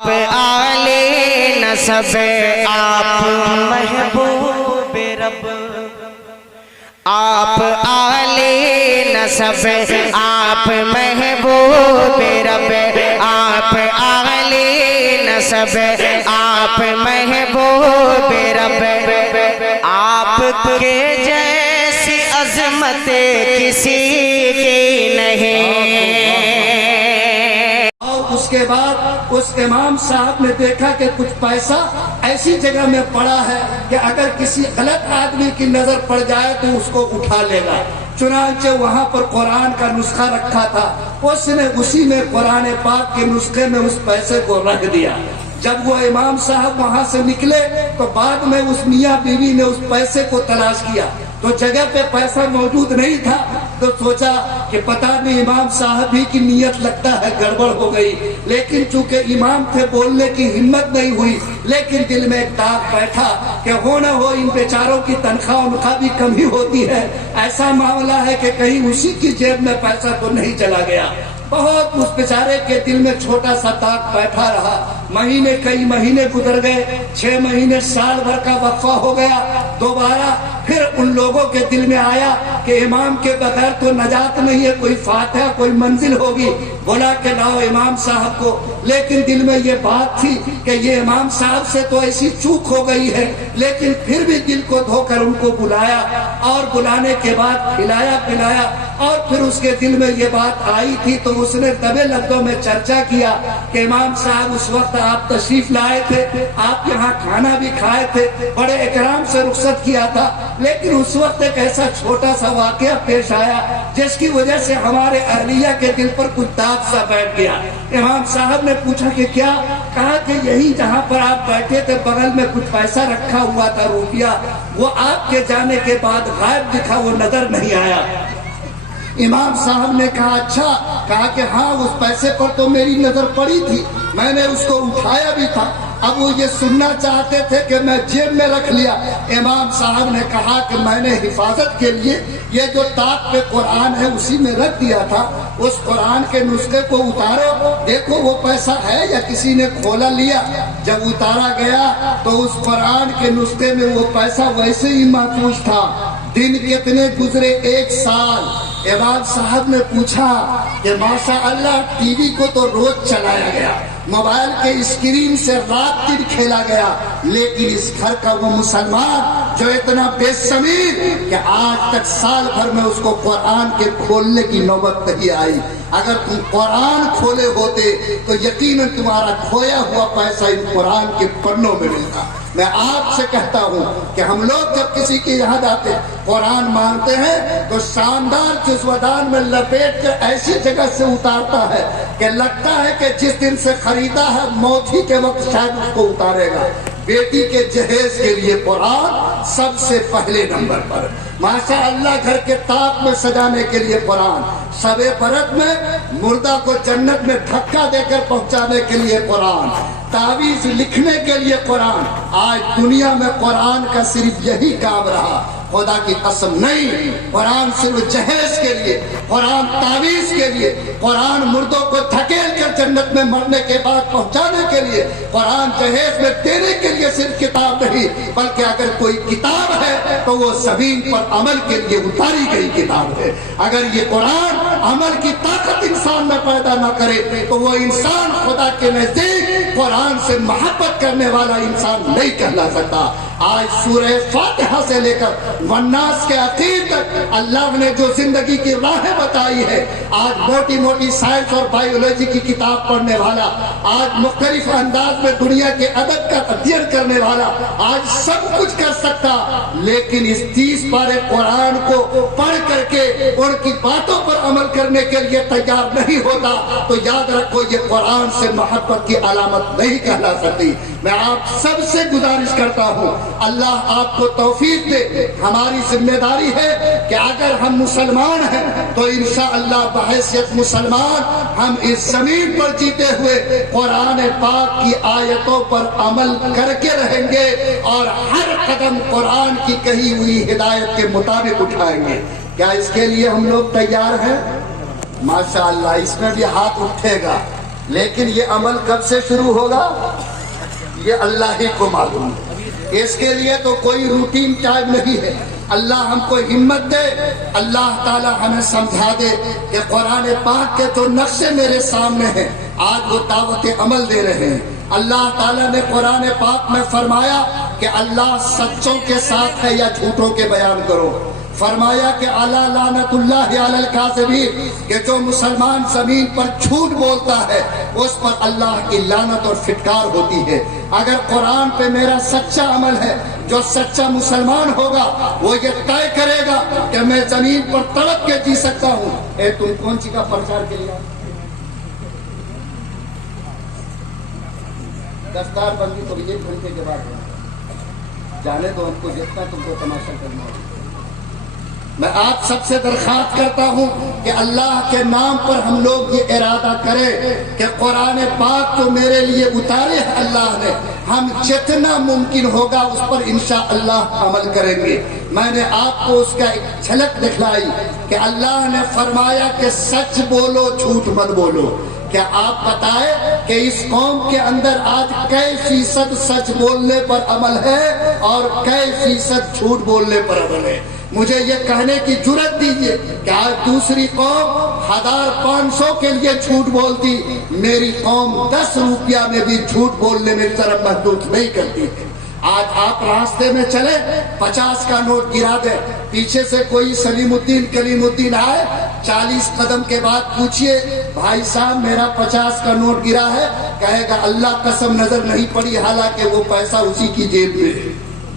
آلِ نسب آپ محبوب رب، آپ آلِ نسب آپ محبوب رب، آپ آلِ نسب آپ محبوب رب، آپ کے جیسی عظمت کسی کی نہیں۔ اس کے بعد اس امام صاحب نے دیکھا کہ کچھ پیسہ ایسی جگہ میں پڑا ہے کہ اگر کسی غلط آدمی کی نظر پڑ جائے تو اس کو اٹھا لے گا۔ چنانچہ وہاں پر قرآن کا نسخہ رکھا تھا، اس نے اسی میں قرآن پاک کے نسخے میں اس پیسے کو رکھ دیا۔ جب وہ امام صاحب وہاں سے نکلے تو بعد میں اس میاں بیوی نے اس پیسے کو تلاش کیا تو جگہ پہ پیسہ موجود نہیں تھا، تو سوچا کہ پتہ نہیں امام صاحب ہی کی نیت لگتا ہے گڑبڑ ہو گئی، لیکن چونکہ امام تھے بولنے کی ہمت نہیں ہوئی، لیکن دل میں ایک داغ بیٹھا کہ ہو نہ ہو ان بیچاروں کی تنخواہ بھی کم ہی ہوتی ہے، ایسا معاملہ ہے کہ کہیں اسی کی جیب میں پیسہ تو نہیں چلا گیا۔ بہت اس بیچارے کے دل میں چھوٹا سا داغ بیٹھا رہا۔ مہینے کئی مہینے گزر گئے، 6 مہینے سال بھر کا وقفہ ہو گیا۔ دوبارہ پھر ان لوگوں کے دل میں آیا کہ امام کے بغیر تو نجات نہیں ہے، کوئی فاتحہ کوئی منزل ہوگی، بولا کہ لاؤ امام صاحب کو۔ لیکن دل میں یہ بات تھی کہ یہ امام صاحب سے تو ایسی چوک ہو گئی ہے، لیکن پھر بھی دل کو دھو کر ان کو بلایا، اور بلانے کے بعد کھلایا پلایا، اور پھر اس کے دل میں یہ بات آئی تھی تو اس نے دبے لفظوں میں چرچا کیا کہ امام صاحب اس وقت آپ تشریف لائے تھے، آپ یہاں کھانا بھی کھائے تھے، بڑے اکرام سے رخصت کیا تھا، لیکن اس وقت ایک ایسا چھوٹا سا واقعہ پیش آیا جس کی وجہ سے ہمارے اہلیہ کے دل پر کچھ داغ سا بیٹھ گیا۔ امام صاحب نے پوچھا کہ کیا؟ کہا کہ یہی جہاں پر آپ بیٹھے تھے بغل میں کچھ پیسہ رکھا ہوا تھا، روپیہ، وہ آپ کے جانے کے بعد غائب دکھا، وہ نظر نہیں آیا۔ امام صاحب نے کہا اچھا؟ کہا کہ ہاں اس پیسے پر تو میری نظر پڑی تھی، میں نے اس کو اٹھایا بھی تھا، اب وہ یہ سننا چاہتے تھے کہ میں جیب میں رکھ لیا۔ امام صاحب نے کہا کہ میں نے حفاظت کے لیے یہ جو طاق پہ قرآن ہے اسی میں رکھ دیا تھا، اس قرآن کے نسخے کو اتارو، دیکھو وہ پیسہ ہے یا کسی نے کھولا لیا۔ جب اتارا گیا تو اس قرآن کے نسخے میں وہ پیسہ ویسے ہی محفوظ تھا۔ دن کتنے گزرے؟ 1 سال۔ امام صاحب نے پوچھا کہ ماشاء اللہ ٹی وی کو تو روز چلایا گیا، موبائل کے اسکرین سے رات دن کھیلا گیا، لیکن اس گھر کا وہ مسلمان جو اتنا بے ضمیر کہ آج تک سال بھر میں اس کو قرآن کے کھولنے کی نوبت نہیں آئی۔ اگر تم قرآن کھولے ہوتے تو یقیناً تمہارا کھویا ہوا پیسہ ان قرآن کے پنوں میں ملتا۔ میں آپ سے کہتا ہوں کہ ہم لوگ جب کسی کے یہاں جاتے قرآن مانتے ہیں تو شاندار جزودان میں لپیٹ کر ایسی جگہ سے اتارتا ہے کہ لگتا ہے کہ جس دن سے خریدا ہے موت ہی کے وقت شاید اس کو اتارے گا۔ بیٹی کے جہیز کے لیے قرآن سب سے پہلے نمبر پر، ماشاء اللہ گھر کے طاق میں سجانے کے لیے قرآن، شب برات میں مردہ کو جنت میں دھکا دے کر پہنچانے کے لیے قرآن، تعویذ لکھنے کے لیے قرآن۔ آج دنیا میں قرآن کا صرف یہی کام رہا، خدا کی قسم نہیں، قرآن صرف جہیز کے لیے، قرآن تعویذ کے لیے، قرآن مردوں کو دھکیل کر جنت میں مرنے کے بعد پہنچانے کے لیے، قرآن جہیز میں دینے کے لیے صرف کتاب نہیں، بلکہ اگر کوئی کتاب ہے تو وہ زمین پر عمل کے لیے اتاری گئی کتاب ہے۔ اگر یہ قرآن عمل کی طاقت انسان میں پیدا نہ کرے تو وہ انسان خدا کے نزدیک قرآن سے محبت کرنے والا انسان نہیں کہلا سکتا۔ آج سورہ فاتحہ سے لے کر والناس کے آخر تک اللہ نے جو زندگی کی راہیں بتائی ہے، آج موٹی موٹی سائنس اور بائیولوجی کی کتاب پڑھنے والا، آج مختلف انداز میں دنیا کے ادب کا ادھین کرنے والا آج سب کچھ کر سکتا، لیکن اس 30 پارے قرآن کو پڑھ کر کے ان کی باتوں پر عمل کرنے کے لیے تیار نہیں ہوتا تو یاد رکھو یہ قرآن سے محبت کی علامت نہیں کہلا سکتی۔ میں آپ سب سے گزارش کرتا ہوں اللہ آپ کو توفیق دے۔ ہماری ذمہ داری ہے کہ اگر ہم مسلمان ہیں تو انشاءاللہ بحیثیت مسلمان ہم اس زمین پر جیتے ہوئے قرآن پاک کی آیتوں پر عمل کر کے رہیں گے اور ہر قدم قرآن کی کہی ہوئی ہدایت کے مطابق اٹھائیں گے۔ کیا اس کے لیے ہم لوگ تیار ہیں؟ ماشاءاللہ اس میں بھی ہاتھ اٹھے گا۔ لیکن یہ عمل کب سے شروع ہوگا یہ اللہ ہی کو معلوم ہے. اس کے لیے تو کوئی روٹین ٹائم نہیں ہے. اللہ ہم کو ہمت دے, اللہ تعالی ہمیں سمجھا دے کہ قرآن پاک کے تو نقشے میرے سامنے ہیں, آج وہ دعوت عمل دے رہے ہیں. اللہ تعالیٰ نے قرآن پاک میں فرمایا کہ اللہ سچوں کے ساتھ ہے یا جھوٹوں کے بیان کرو. فرمایا کہ الا لعنت اللہ علی الکاذبین, کہ جو مسلمان زمین پر جھوٹ بولتا ہے اس پر اللہ کی لعنت اور پھٹکار ہوتی ہے. اگر قرآن پہ میرا سچا عمل ہے, جو سچا مسلمان ہوگا وہ یہ طے کرے گا کہ میں زمین پر تڑپ کے جی سکتا ہوں. اے تم کون سی کا پرچار کے لیے دستار بندی تو 1 گھنٹے کے بعد جانے دو, ہم کو جتنا تم کو تماشا کرنا ہے. میں آپ سب سے درخواست کرتا ہوں کہ اللہ کے نام پر ہم لوگ یہ ارادہ کریں کہ قرآن پاک تو میرے لیے اتارے ہے اللہ نے, ہم جتنا ممکن ہوگا اس پر انشاءاللہ عمل کریں گے. میں نے آپ کو اس کا ایک جھلک دکھلائی کہ اللہ نے فرمایا کہ سچ بولو جھوٹ مت بولو. کیا آپ بتائیں کہ اس قوم کے اندر آج کئی فیصد سچ بولنے پر عمل ہے اور کئی فیصد جھوٹ بولنے پر عمل ہے؟ مجھے یہ کہنے کی جرات دیجیے کہ آج دوسری قوم 1500 کے لیے جھوٹ بولتی, میری قوم 10 روپیہ میں بھی جھوٹ بولنے میں شرم محسوس نہیں کرتی ہے. آج آپ راستے میں چلے 50 کا نوٹ گرا دے, پیچھے سے کوئی سلیم الدین کلیم الدین آئے, 40 قدم کے بعد پوچھئے بھائی صاحب میرا 50 کا نوٹ گرا ہے, کہے گا اللہ قسم نظر نہیں پڑی, حالانکہ وہ پیسہ اسی کی جیب میں ہے.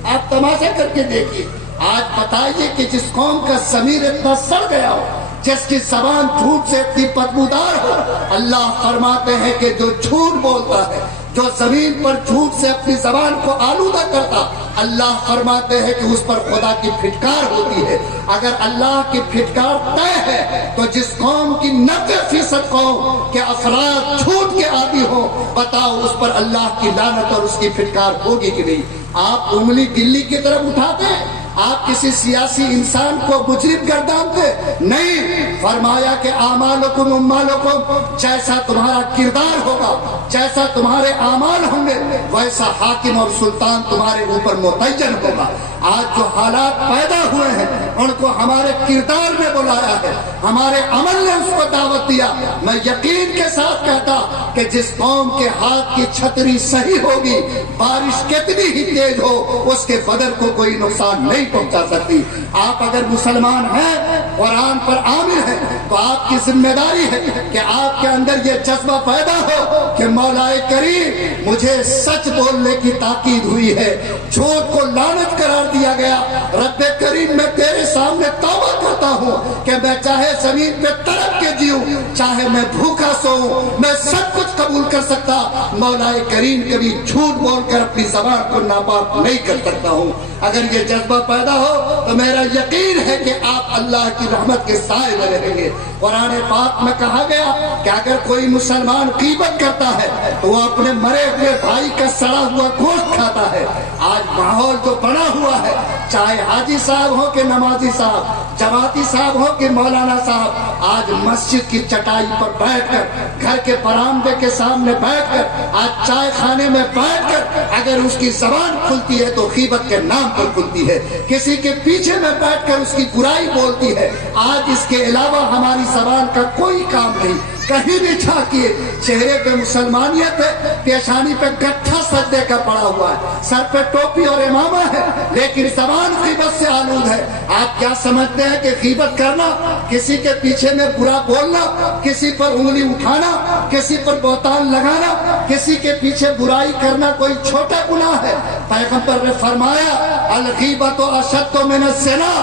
آپ تماشا کر کے دیکھیے. آج بتائیے کہ جس قوم کا ضمیر اتنا سڑ گیا ہو, جس کی زبان جھوٹ سے اتنی بدبودار ہو, اللہ فرماتے ہیں کہ جو جھوٹ بولتا ہے, جو زمین پر جھوٹ سے اپنی زبان کو آلودہ کرتا, اللہ فرماتے ہیں کہ اس پر خدا کی پھٹکار ہوتی ہے. اگر اللہ کی پھٹکار طے ہے تو جس قوم کی 90% قوم کے افراد جھوٹ کے عادی ہو, بتاؤ اس پر اللہ کی لعنت اور اس کی پھٹکار ہوگی کہ نہیں؟ آپ انگلی دلی کی طرف اٹھاتے ہیں, آپ کسی سیاسی انسان کو مجرم گردانتے نہیں. فرمایا کہ اعمالکم اموالکم, جیسا تمہارا کردار ہوگا, جیسا تمہارے اعمال ہوں گے, ویسا حاکم اور سلطان تمہارے اوپر متعین ہوگا. آج جو حالات پیدا ہوئے ہیں ان کو ہمارے کردار میں بلایا ہے, ہمارے عمل نے اس کو دعوت دیا. میں یقین کے ساتھ کہتا کہ جس قوم کے ہاتھ کی چھتری صحیح ہوگی, بارش کتنی ہی تیز ہو اس کے بدن کو کوئی نقصان نہیں پہنچا سکتی. آپ اگر مسلمان ہیں, قرآن پر عامل ہیں, تو آپ کی ذمہ داری ہے کہ آپ کے اندر یہ جذبہ پیدا ہو کہ مولا کریم مجھے سچ بولنے کی تاکید ہوئی ہے, جھوٹ کو لعنت قرار دیا گیا. رب کریم میں تیرے سامنے توبہ کرتا ہوں کہ میں چاہے زمین پہ تڑپ کے جیوں, چاہے میں بھوکا سوؤں, میں سب کچھ قبول کر سکتا, مولا کریم کبھی جھوٹ بول کر اپنی زبان کو ناپاک نہیں کر سکتا ہوں. اگر یہ جذبہ پیدا ہو تو میرا یقین ہے کہ آپ اللہ کی رحمت کے سائے میں رہیں گے. قرآن پاک میں کہا گیا کہ اگر کوئی مسلمان غیبت کرتا ہے تو وہ اپنے مرے ہوئے بھائی کا سڑا ہوا گوشت کھاتا ہے. آج ماحول جو بنا ہوا ہے, چاہے حاجی صاحب ہو کہ نمازی صاحب, جماعتی صاحب ہو کہ مولانا صاحب, آج مسجد کی چٹائی پر بیٹھ کر, گھر کے برآمدے کے سامنے بیٹھ کر, آج چائے خانے میں بیٹھ کر اگر اس کی زبان کھلتی ہے تو غیبت کے نام پر کھلتی ہے, کسی کے پیچھے میں بیٹھ کر اس کی برائی بولتی ہے. آج اس کے علاوہ ہماری زبان کا کوئی کام نہیں. کہیں بھی جھانکیے, چہرے پہ مسلمانیت ہے, پیشانی پہ گٹھا سجدے کا پڑا ہوا ہے, سر پہ ٹوپی اور امامہ ہے, لیکن زبان غیبت سے آلود ہے. آپ کیا سمجھتے ہیں کہ غیبت کرنا, کسی کے پیچھے میں برا بولنا, کسی پر انگلی اٹھانا, کسی پر بہتان لگانا, کسی کے پیچھے برائی کرنا کوئی چھوٹا گناہ ہے؟ پیغمبر نے فرمایا الغیبت اشد من الزنا,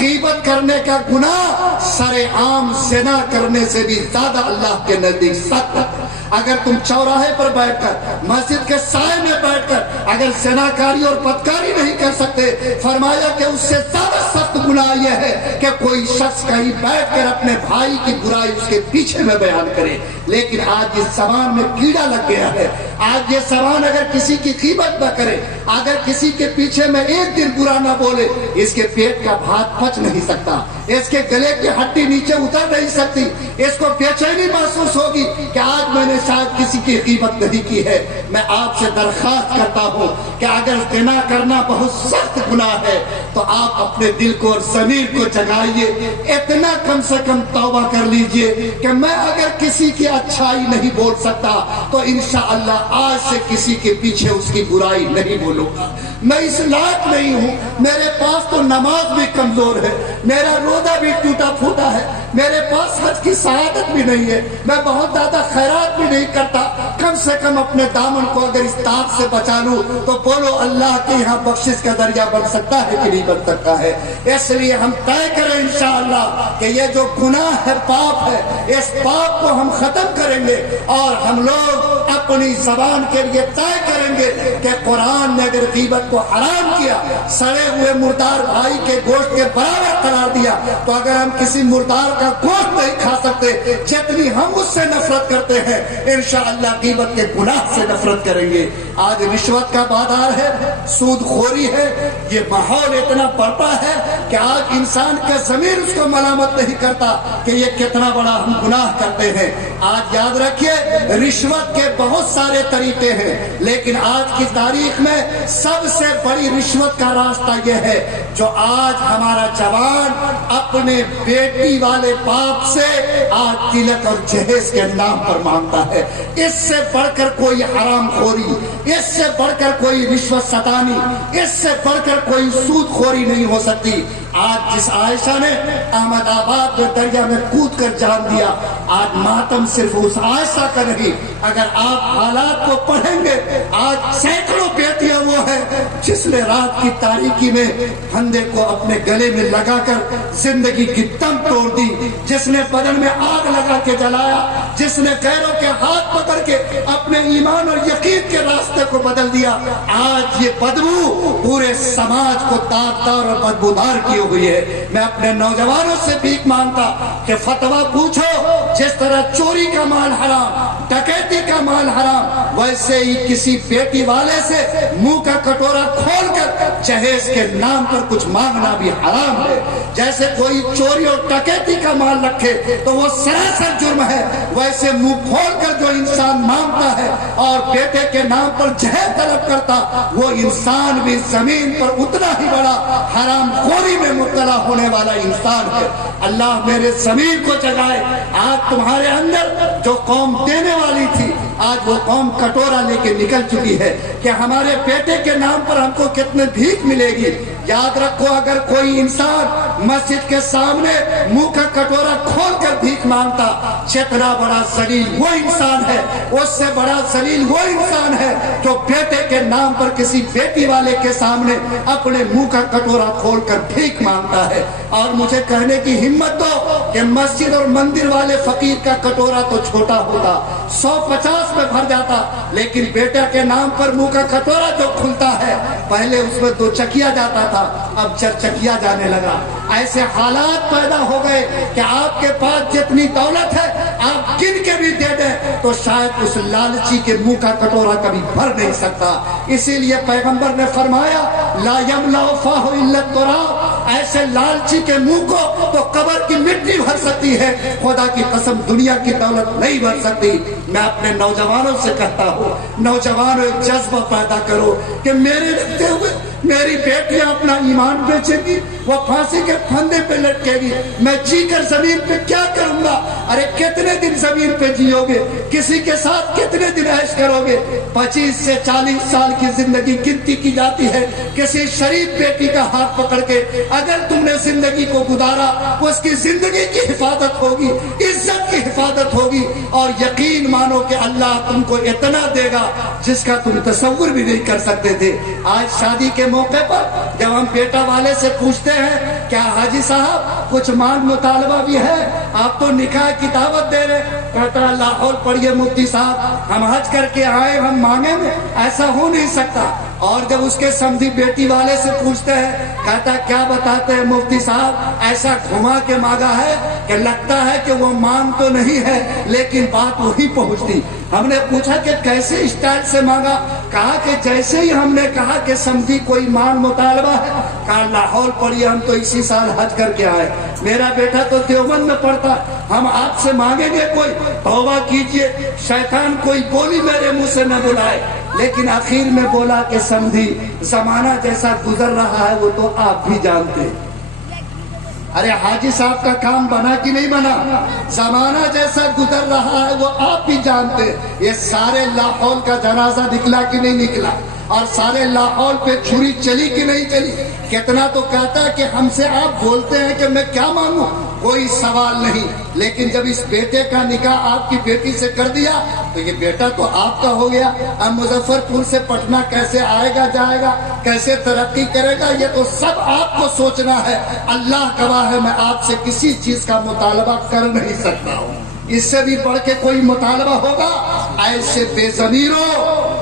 غیبت کرنے کا گناہ سر عام زنا کرنے سے بھی زیادہ اللہ کے نزدیک سخت ہے. اگر تم چوراہے پر بیٹھ کر, مسجد کے سائے میں بیٹھ کر اگر زناکاری اور بدکاری نہیں کر سکتے, فرمایا کہ اس سے زیادہ سخت سخت گناہ یہ ہے کہ کوئی شخص کہیں بیٹھ کر اپنے بھائی کی برائی اس کے پیچھے میں بیان کرے. لیکن آج اس زبان میں کیڑا لگ گیا ہے. آج یہ زبان اگر کسی کی غیبت نہ کرے, اگر کسی کے پیچھے میں ایک دن برا نہ بولے, اس کے پیٹ کا بھات پچ نہیں سکتا, اس کے گلے کی ہڈی نیچے اتر نہیں سکتی, اس کو بے چینی محسوس ہوگی کہ آج میں نے شاید کسی کی غیبت نہیں کی ہے. میں آپ سے درخواست کرتا ہوں کہ اگر زنا کرنا بہت سخت گناہ ہے تو آپ اپنے دل کو اور ضمیر کو جگائیے, اتنا کم سے کم توبہ کر لیجئے کہ میں اگر کسی کی اچھائی نہیں بول سکتا تو انشاءاللہ آج سے کسی کے پیچھے اس کی برائی نہیں بولوں گا. میں اس لائق نہیں ہوں, میرے پاس تو نماز بھی کمزور ہے, میرا روزہ بھی ٹوٹا پھوٹا ہے, میرے پاس حج کی سعادت بھی نہیں ہے, میں بہت زیادہ خیرات بھی نہیں کرتا. کم سے کم اپنے دامن کو اگر اس داغ سے بچا لوں تو بولو اللہ کے یہاں بخشش کا دریا بن سکتا ہے کہ نہیں بن سکتا ہے. اس لیے ہم طے کریں انشاءاللہ کہ یہ جو گناہ ہے, پاپ ہے, اس پاپ کو ہم ختم کریں گے اور ہم لوگ اپنی زبان کے لیے طے کریں گے کہ قرآن نے اگر غیبت کو حرام کیا, سڑے ہوئے مردار بھائی کے گوشت کے برابر قرار دیا, تو اگر ہم کسی مردار کا گوشت نہیں کھا سکتے جتنی ہم اس سے نفرت کرتے ہیں, انشاءاللہ غیبت کے گناہ سے نفرت کریں گے. آج رشوت کا بازار ہے, سود خوری ہے, یہ ماحول اتنا بڑھتا ہے کہ آج انسان کا ضمیر اس کو ملامت نہیں کرتا کہ یہ کتنا بڑا ہم گناہ کرتے ہیں. آج یاد رکھیے رشوت کے بہت سارے طریقے ہیں, لیکن آج کی تاریخ میں سب سے بڑی رشوت کا راستہ یہ ہے جو آج ہمارا جوان اپنے بیٹی والے باپ سے آج تلک اور جہیز کے نام پر مانگتا ہے. اس سے بڑھ کر کوئی حرام خوری, اس سے بڑھ کر کوئی رشوت ستانی, اس سے بڑھ کر کوئی سود خوری نہیں ہو سکتی. آج جس عائشہ نے احمد آباد میں دریا میں کود کر جان دیا, آج ماتم صرف اس عائشہ کا نہیں, اگر آپ حالات کو پڑھیں گے آج سینکڑوں بیٹیاں وہ ہیں جس نے رات کی تاریکی میں پھندے کو اپنے گلے میں لگا کر زندگی کی دم توڑ دی, جس نے بدن میں آگ لگا کے جلایا, جس نے غیروں کے ہاتھ پکڑ کے اپنے ایمان اور یقین کے راستے کو بدل دیا. آج یہ بدبو پورے سماج کو داغدار اور بدبودار کیے ہوئی ہے. میں اپنے نوجوانوں سے بھیک مانگتا کہ فتویٰ پوچھو, جس طرح چوری کا مال حرام, ڈکیتی کا مال حرام, ویسے ہی کسی بیٹی والے سے منہ کا کٹورا کھول کر جہیز کے نام پر کچھ مانگنا بھی حرام ہے. جیسے کوئی چوری اور ڈکیتی کا مال رکھے تو وہ سراسر جرم ہے, ویسے منہ کھول کر جو انسان مانگتا ہے اور بیٹے کے نام پر جہیز طلب کرتا, وہ انسان بھی زمین پر اتنا ہی بڑا حرام خوری میں مبتلا ہونے والا انسان ہے. اللہ میرے ضمیر کو جگائے. آج تمہارے اندر جو قوم دینے والی تھی, آج وہ قوم کٹورا لے کے نکل چکی ہے کہ ہمارے بیٹے کے نام پر ہم کو کتنے بھیک ملے گی. یاد رکھو اگر کوئی انسان مسجد کے سامنے منہ کا کٹورا کھول کر بھیک مانگتا, جتنا بڑا ذلیل وہ انسان ہے, اس سے بڑا ذلیل وہ انسان ہے جو بیٹے کے نام پر کسی بیٹی والے کے سامنے اپنے منہ کا کٹورا کھول کر بھیک مانگتا ہے. اور مجھے کہنے کی ہمت دو کہ مسجد اور مندر والے فقیر کا کٹورا تو چھوٹا ہوتا, 150 میں بھر جاتا, لیکن بیٹا کے نام پر منہ کا کٹورا جو کھلتا ہے, پہلے اس میں 2 چکیا جاتا تھا, اب 4 چکیا جانے لگا. ایسے حالات پیدا ہو گئے کہ آپ کے پاس جتنی دولت ہے آپ گن کے بھی دے دیں تو شاید اس لالچی کے منہ کا کٹورا کبھی بھر نہیں سکتا. اسی لیے پیغمبر نے فرمایا لا یملأ فاہ الا التراب, ایسے لالچی کے منہ کو تو قبر کی مٹی بھر سکتی ہے, خدا کی قسم دنیا کی دولت نہیں بھر سکتی. میں اپنے نوجوانوں سے کہتا ہوں, نوجوانوں ایک جذبہ پیدا کرو کہ میرے رکھتے ہوئے میری بیٹیاں اپنا ایمان بیچے گی, وہ پھانسی کے پھندے پہ لٹکے گی, میں جی کر زمین پہ کیا کروں گا. ارے کتنے دن زمین پہ جیو گے, کسی کے ساتھ کتنے دن عیش کرو گے. 25 سے 40 سال کی زندگی گنتی کی جاتی ہے. کسی شریف بیٹی کا ہاتھ پکڑ کے اگر تم نے زندگی کو گزارا, اس کی زندگی کی حفاظت ہوگی, عزت کی حفاظت ہوگی, اور یقین مانو کہ اللہ تم کو اتنا دے گا جس کا تم تصور بھی نہیں کر سکتے تھے. آج شادی کے کے موقع پر جب ہم بیٹا والے سے پوچھتے ہیں کیا حاجی صاحب کچھ مانگ مطالبہ بھی ہے، آپ تو نکاح کی دعوت دے رہے، کہتا لاہور پڑھیے مفتی صاحب ہم حج کر کے آئے ہم مانگیں گے، ایسا ہو نہیں سکتا۔ اور جب اس کے سمدھی بیٹی والے سے پوچھتے ہیں کہتا کیا بتاتے ہیں مفتی صاحب، ایسا گھما کے مانگا ہے کہ لگتا ہے کہ وہ مانگ تو نہیں ہے لیکن بات وہی پہنچتی۔ ہم نے پوچھا کہ کیسے اسٹائل سے مانگا، کہا کہ جیسے ہی ہم نے کہا کہ سمدھی کوئی مانگ مطالبہ ہے، کہا لاہور پڑھیے ہم تو اسی سال حج کر کے آئے، میرا بیٹا تو دیوبند میں پڑھتا، ہم آپ سے مانگیں گے کوئی، توبہ کیجئے، شیطان کوئی بولی میرے منہ سے نہ بلائے۔ لیکن آخر میں بولا کہ سمدھی زمانہ جیسا گزر رہا ہے وہ تو آپ بھی جانتے ہیں۔ ارے حاجی صاحب کا کام بنا کہ نہیں بنا؟ زمانہ جیسا گزر رہا ہے وہ آپ بھی جانتے ہیں۔ یہ سارے لاہور کا جنازہ نکلا کہ نہیں نکلا، اور سارے لاہور پہ چھری چلی کہ نہیں چلی؟ کتنا تو کہتا ہے کہ ہم سے آپ بولتے ہیں کہ میں کیا مانگوں، کوئی سوال نہیں، لیکن جب اس بیٹے کا نکاح آپ کی بیٹی سے کر دیا تو یہ بیٹا تو آپ کا ہو گیا۔ اب مظفر پور سے پٹنہ کیسے آئے گا جائے گا، کیسے ترقی کرے گا، یہ تو سب آپ کو سوچنا ہے۔ اللہ گواہ ہے میں آپ سے کسی چیز کا مطالبہ کر نہیں سکتا ہوں، اس سے بھی بڑھ کے کوئی مطالبہ ہوگا؟ ایسے بے ضمیروں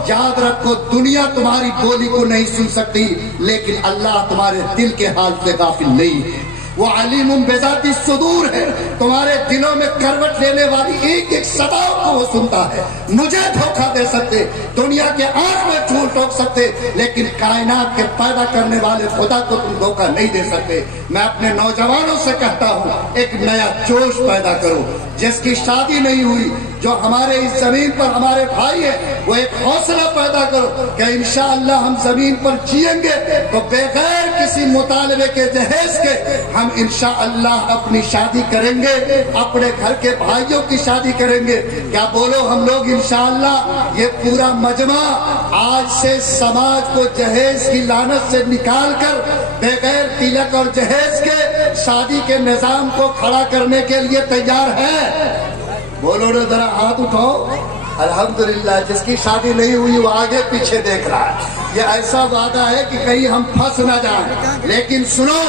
یاد رکھو، دنیا تمہاری بولی کو نہیں سن سکتی لیکن اللہ تمہارے دل کے حال سے غافل نہیں ہے۔ وہ علیم بذات الصدور ہے، تمہارے دلوں میں کروٹ لینے والی ایک ایک صدا کو وہ سنتا ہے۔ مجھے دھوکہ دے سکتے، دنیا کے آنکھ میں جھوٹ ٹوک سکتے، لیکن کائنات کے پیدا کرنے والے خدا کو تم دھوکہ نہیں دے سکتے۔ میں اپنے نوجوانوں سے کہتا ہوں ایک نیا جوش پیدا کرو، جس کی شادی نہیں ہوئی، جو ہمارے اس زمین پر ہمارے بھائی ہیں، وہ ایک حوصلہ پیدا کرو کہ انشاءاللہ ہم زمین پر جئیں گے تو بغیر کسی مطالبے کے جہیز کے ہم انشاءاللہ اپنی شادی کریں گے، اپنے گھر کے بھائیوں کی شادی کریں گے۔ کیا بولو ہم لوگ انشاءاللہ یہ پورا مجمع آج سے سماج کو جہیز کی لعنت سے نکال کر بغیر تلک اور جہیز کے شادی کے نظام کو کھڑا کرنے کے لیے تیار ہے؟ بولو نا ذرا ہاتھ اٹھاؤ۔ الحمدللہ جس کی شادی نہیں ہوئی وہ آگے پیچھے دیکھ رہا ہے۔ یہ ایسا وعدہ ہے کہ کہیں ہم پھنس نہ جائیں، لیکن سنو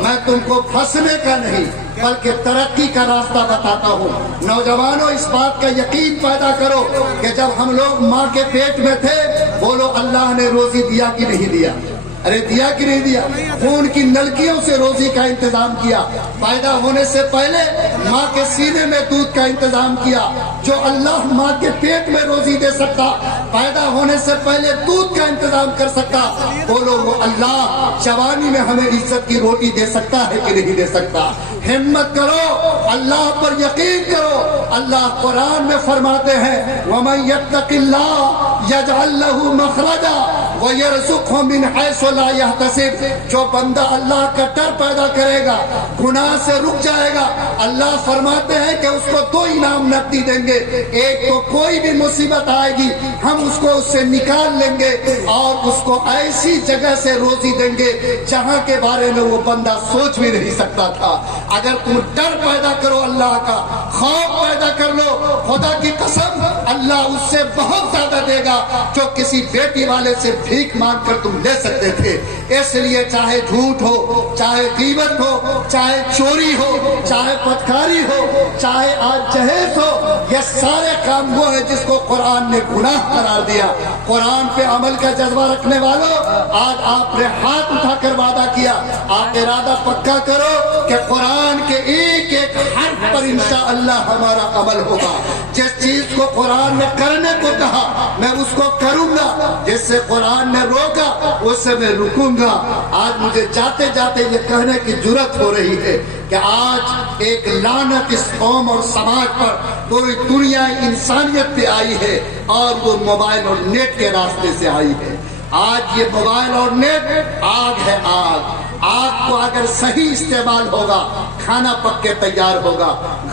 میں تم کو پھنسنے کا نہیں بلکہ ترقی کا راستہ بتاتا ہوں۔ نوجوانوں اس بات کا یقین پیدا کرو کہ جب ہم لوگ ماں کے پیٹ میں تھے، بولو اللہ نے روزی دیا کہ نہیں دیا؟ ارے دیا کہ نہیں دیا؟ خون کی نلکیوں سے روزی کا انتظام کیا، پیدا ہونے سے پہلے ماں کے سینے میں دودھ کا انتظام کیا۔ جو اللہ ماں کے پیٹ میں روزی دے سکتا، پیدا ہونے سے پہلے دودھ کا انتظام کر سکتا، بولو وہ اللہ جوانی میں ہمیں عزت کی روٹی دے سکتا ہے کہ نہیں دے سکتا؟ ہمت کرو، اللہ پر یقین کرو۔ اللہ قرآن میں فرماتے ہیں وَمَن يَتَّقِ اللَّهَ يَجْعَل لَّهُ مَخْرَجًا وَيَرْزُقْهُ مِنْ حَيْثُ لَا يَحْتَسِبُ۔ جو بندہ اللہ کا ڈر پیدا کرے گا، گناہ سے رک جائے گا، اللہ فرماتے ہیں کہ اس کو دو انعام نقدی دیں گے۔ ایک تو کوئی بھی مصیبت آئے گی ہم اس کو اس سے نکال لیں گے، اور اس کو ایسی جگہ سے روزی دیں گے جہاں کے بارے میں وہ بندہ سوچ بھی نہیں سکتا تھا۔ اگر تم ڈر پیدا کرو اللہ کا، خوف پیدا کر لو، خدا کی قسم اللہ اس سے بہت زیادہ دے گا جو کسی بیٹی والے سے بھیک مانگ کر تم لے سکتے تھے۔ اس لیے چاہے جھوٹ ہو، چاہے غیبت ہو، چاہے چوری ہو، چاہے بدکاری ہو، چاہے آج جہیز ہو، یہ سارے کام وہ ہے جس کو قرآن نے گناہ قرار دیا۔ قرآن پہ عمل کا جذبہ رکھنے والوں، آج آپ نے ہاتھ اٹھا کر وعدہ کیا، آپ ارادہ پکا کرو کہ قرآن کے ایک ایک حرف پر انشاءاللہ ہمارا عمل ہوگا۔ جس چیز کو قرآن نے کرنے کو کہا میں اس کو کروں گا، جس سے قرآن نے روکا اس سے میں رکوں گا۔ آج مجھے جاتے جاتے یہ کہنے کی جرت ہو رہی ہے کہ آج ایک لعنت اس قوم اور سماج پر پوری دنیا انسانیت پہ آئی ہے، اور وہ موبائل اور نیٹ کے راستے سے آئی ہے۔ آج یہ موبائل اور نیٹ آگ ہے، آگ کو اگر صحیح استعمال ہوگا کھانا پک کے تیار ہوگا،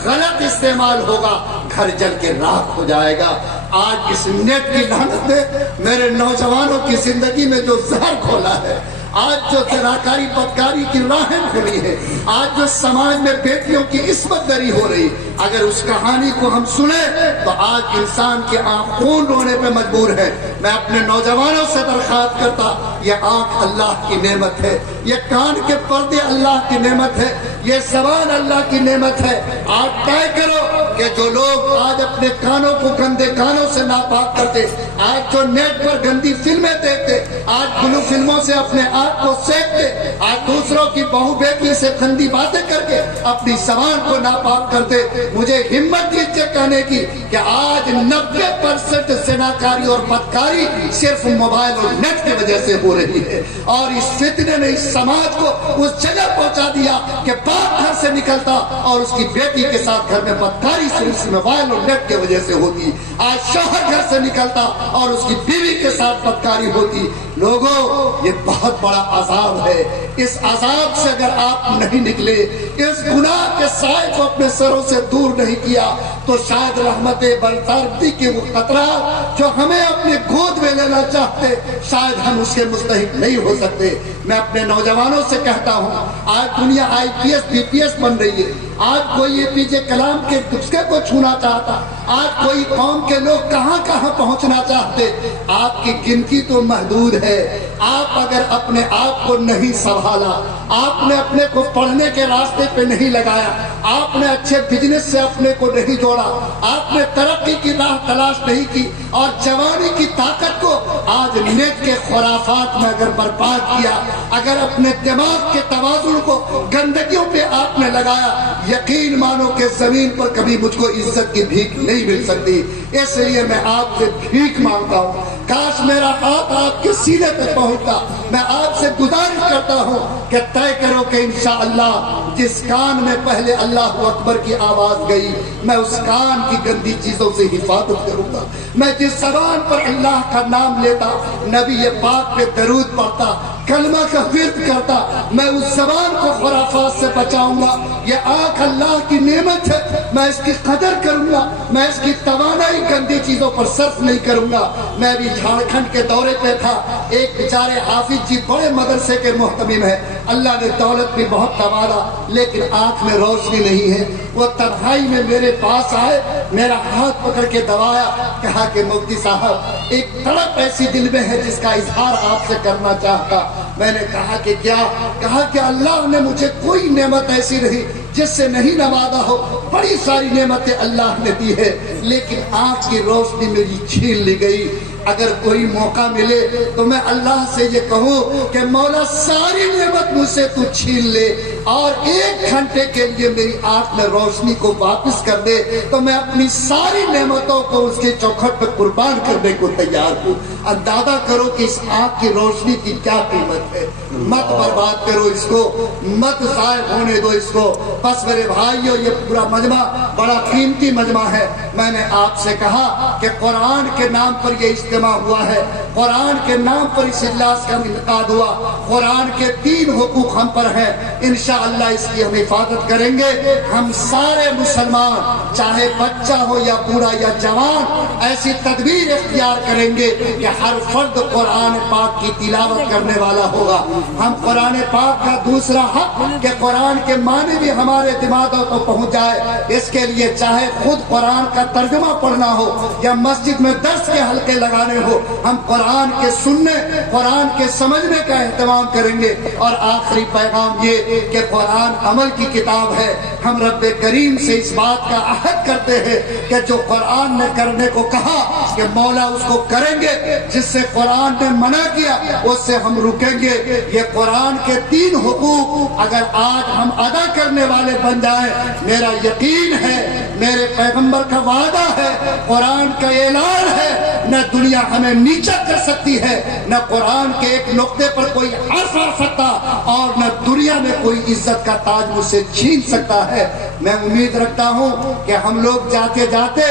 غلط استعمال ہوگا گھر جل کے راکھ ہو جائے گا۔ آج اس نیٹ کی لعنت نے میرے نوجوانوں کی زندگی میں جو زہر کھولا ہے، آج جو زناکاری بدکاری کی راہیں کھلی ہے، آج جو سماج میں بیٹیوں کی عصمت دری ہو رہی، اگر اس کہانی کو ہم سنیں تو آج انسان کی آنکھ خون رونے پہ مجبور ہے۔ میں اپنے نوجوانوں سے درخواست کرتا، یہ آنکھ اللہ کی نعمت ہے، یہ کان کے پردے اللہ کی نعمت ہے، یہ زبان اللہ کی نعمت ہے۔ آپ طے کرو کہ جو لوگ آج اپنے کانوں کو گندے کانوں سے ناپاک کرتے، آج جو نیٹ پر گندی فلمیں دیکھتے، آج بلو فلموں سے اپنے آپ کو سینکتے، آج دوسروں کی بہو بیٹی سے گندی باتیں کر کے اپنی زبان کو ناپاک کرتے، مجھے ہمت دیجیے کہنے کی کہ آج 90% زناکاری اور بدکاری صرف موبائل اور نیٹ کی وجہ سے ہو رہی ہے، اور اس فتنے نے اس سماج کو اس جگہ پہنچا دیا کہ باپ گھر سے نکلتا اور اس کی بیٹی کے ساتھ گھر میں بدکاری سے اس موبائل اور نیٹ کی وجہ سے ہوتی، آج شوہر گھر سے نکلتا اور اس کی بیوی کے ساتھ بدکاری ہوتی۔ لوگوں، یہ بہت بڑا عذاب ہے، اس عذاب سے اگر آپ نہیں نکلے، اس گناہ کے سائے کو اپنے سروں سے دور نہیں کیا، تو شاید رحمت برسارتی کے وہ قطرات جو ہمیں اپنے گود میں لینا چاہتے، شاید ہم اس کے مستحق نہیں ہو سکتے۔ میں اپنے نوجوانوں سے کہتا ہوں، آج دنیا IPS BPS بن رہی ہے، آج کوئی APJ کلام کے دسکے کو چھونا چاہتا، آج کوئی قوم کے لوگ کہاں کہاں پہنچنا چاہتے۔ آپ کی گنتی تو محدود ہے۔ آپ اگر اپنے آپ کو نہیں سنبھالا، آپ نے اپنے کو پڑھنے کے راستے پہ نہیں لگایا، آپ نے اچھے بزنس سے اپنے کو نہیں جوڑا، آپ نے ترقی کی راہ تلاش نہیں کی، اور جوانی کی طاقت کو آج نیٹ کے خرافات میں اگر برباد کیا، اگر اپنے دماغ کے توازن کو گندگیوں پہ آپ نے لگایا، یقین مانو کہ زمین پر کبھی مجھ کو عزت کی بھیک نہیں مل سکتی۔ اس لیے میں آپ سے بھیک مانگتا ہوں، کاش میرا ہاتھ آپ کے سینے پہ پہنچتا۔ میں آپ سے گزارش کرتا ہوں کہ طے کرو کہ انشاءاللہ جس کان میں پہلے اللہ اکبر کی آواز گئی، میں اس کان کی گندی چیزوں سے حفاظت کروں گا۔ میں جس زبان پر اللہ کا نام لیتا، نبی پاک پہ درود پڑھتا، کلمہ کا ورد کرتا، میں اس زبان کو خرافات سے بچاؤں گا۔ یہ آنکھ اللہ کی نعمت ہے، میں اس کی قدر کروں گا، میں اس کی توانائی گندی چیزوں پر صرف نہیں کروں گا۔ میں بھی جھارکھنڈ کے دورے پہ تھا، ایک بیچارے حافظ جی بڑے مدرسے کے محتمم ہے، اللہ نے دولت بھی بہت نوازا، لیکن آنکھ میں روشنی نہیں ہے۔ وہ تنہائی میں میرے پاس آئے، میرا ہاتھ پکڑ کے دبایا، کہا کہ مفتی صاحب ایک تڑپ ایسی دل میں ہے جس کا اظہار آپ سے کرنا چاہتا۔ میں نے کہا کہ کیا؟ کہا کہ اللہ نے مجھے کوئی نعمت ایسی رہی جس سے نہیں نوازا ہو، بڑی ساری نعمتیں اللہ نے دی ہے، لیکن آنکھ کی روشنی میری چھین لی گئی۔ اگر کوئی موقع ملے تو میں اللہ سے یہ کہوں کہ مولا ساری نعمت مجھ سے تو چھین لے اور 1 گھنٹے کے لیے میری آنکھ میں روشنی کو واپس کر دے، تو میں اپنی ساری نعمتوں کو اس کے چوکھٹ پر قربان کرنے کو تیار ہوں۔ اندازہ کرو کہ اس آنکھ کی روشنی کی کیا قیمت ہے۔ مت برباد کرو اس کو، مت ضائع ہونے دو اس کو۔ بس میرے بھائیو، یہ پورا مجمع بڑا قیمتی مجمع ہے۔ میں نے آپ سے کہا کہ قرآن کے نام پر یہ اجتماع ہوا ہے، قرآن کے نام پر اس اجلاس کا انعقاد ہوا، قرآن کے 3 حقوق ہم پر ہیں، انشاءاللہ اس کی ہم حفاظت کریں گے۔ ہم سارے مسلمان، چاہے بچہ ہو یا بوڑھا یا جوان، ایسی تدبیر اختیار کریں گے کہ ہر فرد قرآن پاک کی تلاوت کرنے والا ہوگا۔ ہم قرآن پاک کا دوسرا حق کہ قرآن کے معنی بھی ہمارے دماغوں کو پہنچ جائے، اس کے لیے چاہے خود قرآن کا ترجمہ پڑھنا ہو یا مسجد میں درس کے حلقے لگانے ہو، ہم قرآن کے سننے، قرآن کے سمجھنے کا اہتمام کریں گے۔ اور آخری پیغام یہ کہ قرآن عمل کی کتاب ہے۔ ہم رب کریم سے اس بات کا عہد کرتے ہیں کہ جو قرآن نے کرنے کو کہا کہ مولا اس کو کریں گے، جس سے قرآن نے منع کیا اس سے ہم رکیں گے۔ یہ قرآن کے 3 حقوق اگر آج ہم ادا کرنے والے بن جائیں، میرا یقین ہے، میرے پیغمبر کا وعدہ ہے، قرآن کا اعلان ہے، نہ دنیا ہمیں نیچا کر سکتی ہے، نہ قرآن کے ایک نقطے پر کوئی حرف آ سکتا، اور نہ دنیا میں کوئی عزت کا تاج مجھ سے چھین سکتا ہے۔ میں امید رکھتا ہوں کہ ہم لوگ جاتے جاتے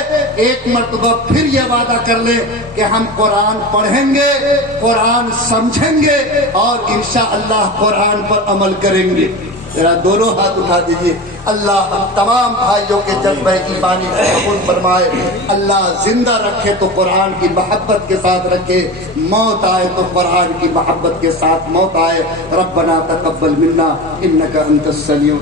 ایک مرتبہ پھر یہ وعدہ کر لیں کہ ہم قرآن پڑھیں گے، قرآن سمجھیں گے اور انشاءاللہ قرآن پر عمل کریں گے۔ ذرا دونوں ہاتھ اٹھا دیجیے. اللہ ہم تمام بھائیوں کے جذبہ ایمانی کو قبول فرمائے. اللہ زندہ رکھے تو قرآن کی محبت کے ساتھ رکھے, موت آئے تو قرآن کی محبت کے ساتھ موت آئے. ربنا تقبل منا انک انت السمیع.